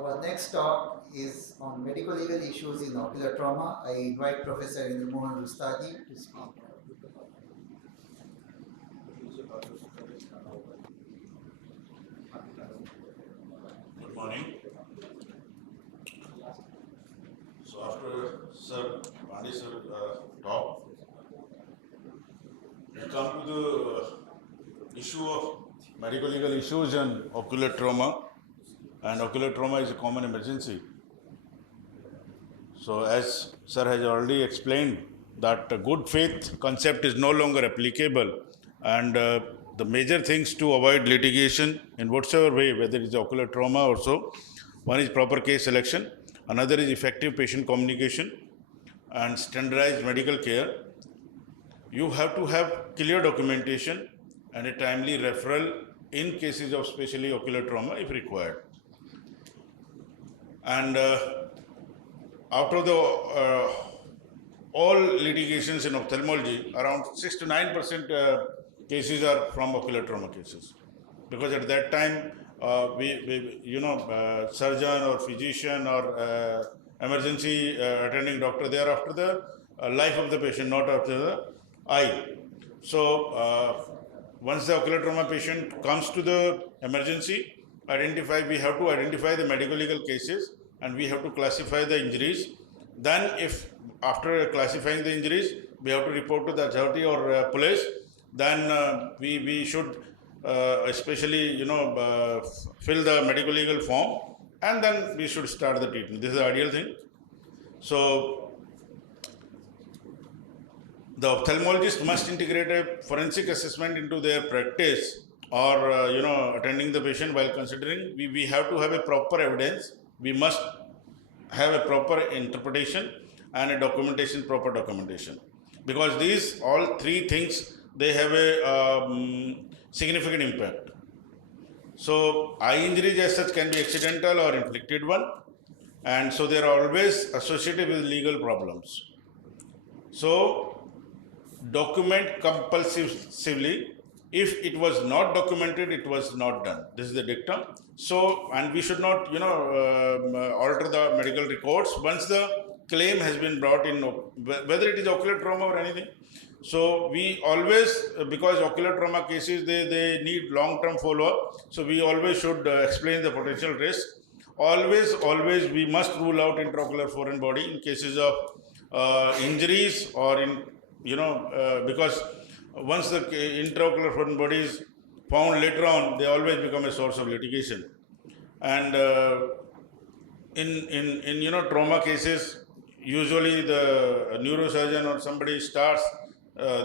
Our next talk is on medical legal issues in ocular trauma. I invite Professor Indermohan Rustagi to speak. Good morning. So after Sir Pandey sir talk, we come to the issue of medical legal issues and ocular trauma. And ocular trauma is a common emergency. So as sir has already explained that good faith concept is no longer applicable, and the major things to avoid litigation in whatsoever way, whether it is ocular trauma or so, one is proper case selection, another is effective patient communication and standardized medical care. You have to have clear documentation and a timely referral in cases of especially ocular trauma if required. And out of the all litigations in ophthalmology, around 6 to 9% cases are from ocular trauma cases, because at that time surgeon or physician or emergency attending doctor, they are after the life of the patient, not after the eye. So once the ocular trauma patient comes to the emergency, we have to identify the medical legal cases and we have to classify the injuries. Then if after classifying the injuries, we have to report to the authority or police, then we should especially fill the medical legal form, and then we should start the treatment. This is the ideal thing. So the ophthalmologist must integrate a forensic assessment into their practice or attending the patient. While considering, we have to have a proper evidence, we must have a proper interpretation and a proper documentation, because these all three things, they have a significant impact. So eye injuries as such can be accidental or inflicted one, and so they are always associated with legal problems. So document compulsively. If it was not documented, it was not done. This is the dictum. So, and we should not, alter the medical records once the claim has been brought in, whether it is ocular trauma or anything. So we always, because ocular trauma cases, they need long-term follow-up. So we always should explain the potential risk. Always, we must rule out intraocular foreign body in cases of injuries or in, because once the intraocular foreign body is found later on, they always become a source of litigation. And in trauma cases, usually the neurosurgeon or somebody starts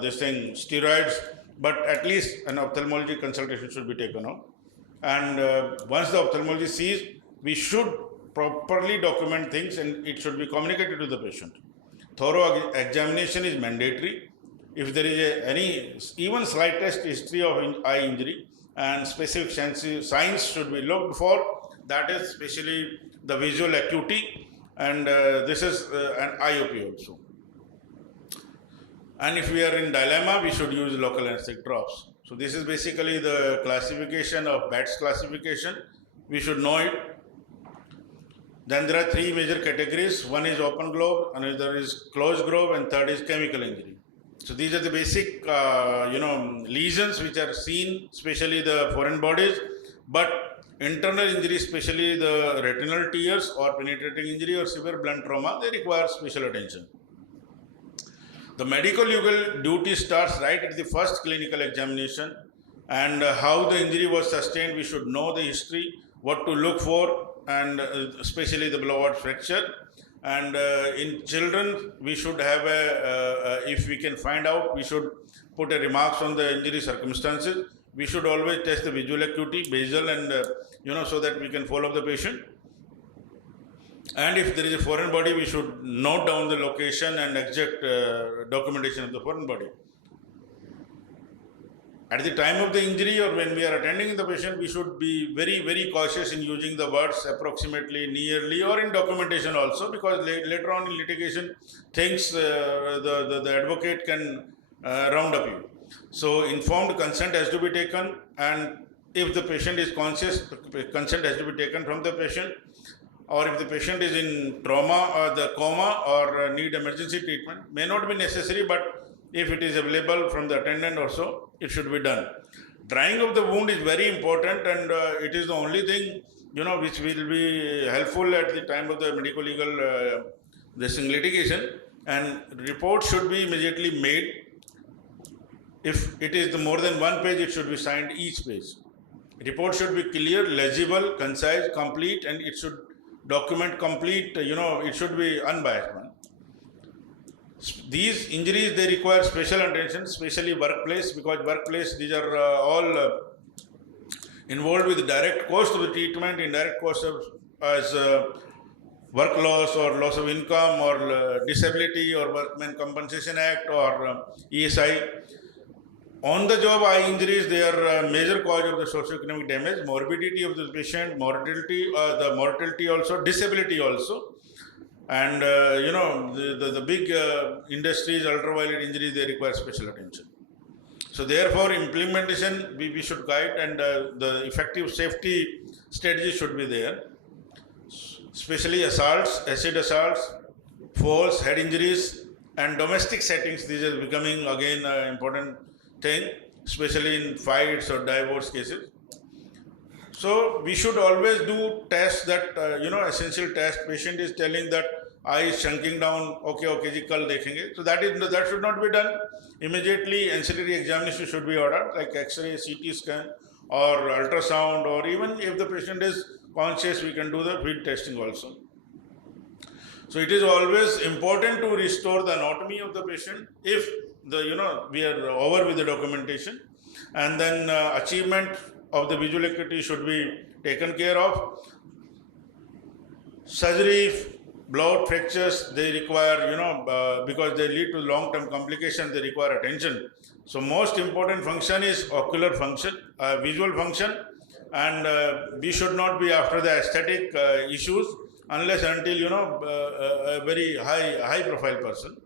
this thing, steroids, but at least an ophthalmology consultation should be taken out. And once the ophthalmologist sees, we should properly document things and it should be communicated to the patient. Thorough examination is mandatory. If there is any even slightest history of eye injury, and specific signs should be looked for, that is especially the visual acuity, and this is an IOP also. And if we are in dilemma, we should use local anesthetic drops. So this is basically the classification of BATS classification. We should know it. Then there are three major categories. One is open globe, another is closed globe, and third is chemical injury. So these are the basic, lesions which are seen, especially the foreign bodies, but internal injury, especially the retinal tears or penetrating injury or severe blunt trauma, they require special attention. The medical legal duty starts right at the first clinical examination, and how the injury was sustained, we should know the history, what to look for, and especially the below fracture. And in children, we should have if we can find out, we should put a remarks on the injury circumstances. We should always test the visual acuity, basal, and so that we can follow up the patient. And if there is a foreign body, we should note down the location and exact documentation of the foreign body. At the time of the injury or when we are attending the patient, we should be very, very cautious in using the words approximately, nearly, or in documentation also, because later on in litigation, things the advocate can round up you. So informed consent has to be taken, and if the patient is conscious, consent has to be taken from the patient. or if the patient is in trauma or the coma or need emergency treatment, may not be necessary, but if it is available from the attendant also, it should be done. Drying of the wound is very important, and it is the only thing, which will be helpful at the time of the medico-legal this litigation, and report should be immediately made. If it is more than one page, it should be signed each page. Report should be clear, legible, concise, complete, and it should document complete, it should be unbiased one. These injuries, they require special attention, especially workplace, because workplace, these are all involved with direct cost of the treatment, indirect cost of as work loss or loss of income or disability or Workmen Compensation Act or ESI. On the job eye injuries, they are a major cause of the socioeconomic damage, morbidity of the patient, mortality, the mortality also, disability also. And the big industries, ultraviolet injuries, they require special attention. So therefore, implementation we should guide, and the effective safety strategy should be there. Especially assaults, acid assaults, falls, head injuries, and domestic settings. These are becoming again an important thing, especially in fights or divorce cases. So we should always do tests that, essential test. Patient is telling that eye is shrinking down, okay, ji, kal dekhenge. So that should not be done. Immediately ancillary examination should be ordered, like X-ray, CT scan, or ultrasound, or even if the patient is conscious, we can do the field testing also. So it is always important to restore the anatomy of the patient if we are over with the documentation, and then achievement of the visual acuity should be taken care of. Surgery, blood fractures, they require, because they lead to long-term complications, they require attention. So most important function is ocular function, visual function, and we should not be after the aesthetic issues unless until, a very high profile person.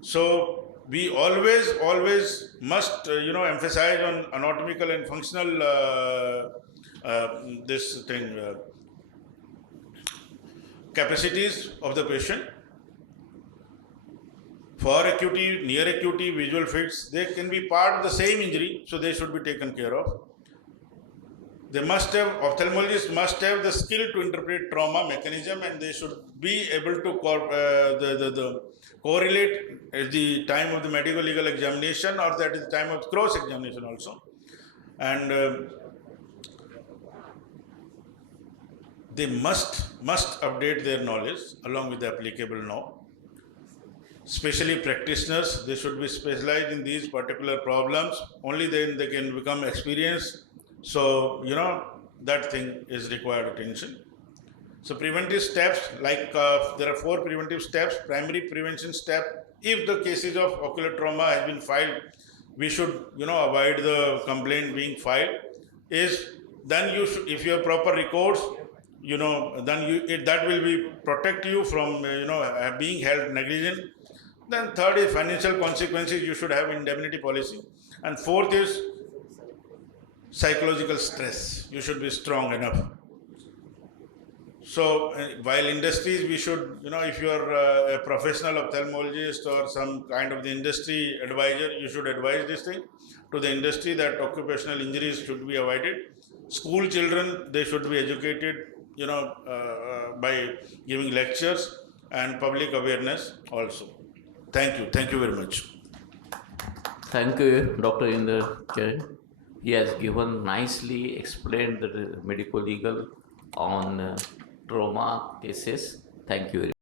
So we always must, emphasize on anatomical and functional capacities of the patient. For acuity, near acuity, visual fits, they can be part of the same injury, so they should be taken care of. Ophthalmologists must have the skill to interpret trauma mechanism, and they should be able to correlate at the time of the medical legal examination, or that is the time of cross examination also. And they must update their knowledge along with the applicable law. Especially practitioners, they should be specialized in these particular problems. Only then they can become experienced. So, that thing is required attention. So preventive steps, like there are 4 preventive steps. Primary prevention step, if the cases of ocular trauma has been filed, we should, avoid the complaint being filed. Then you should, if you have proper records, then that will be protect you from, being held negligent. Then third is financial consequences. You should have indemnity policy. And fourth is psychological stress. You should be strong enough. So while industries, we should, if you are a professional ophthalmologist or some kind of the industry advisor, you should advise this thing to the industry that occupational injuries should be avoided. School children, they should be educated, by giving lectures and public awareness also. Thank you very much. Thank you, Dr. Indermohan. He has given nicely explained the medico legal on trauma cases. Thank you very much.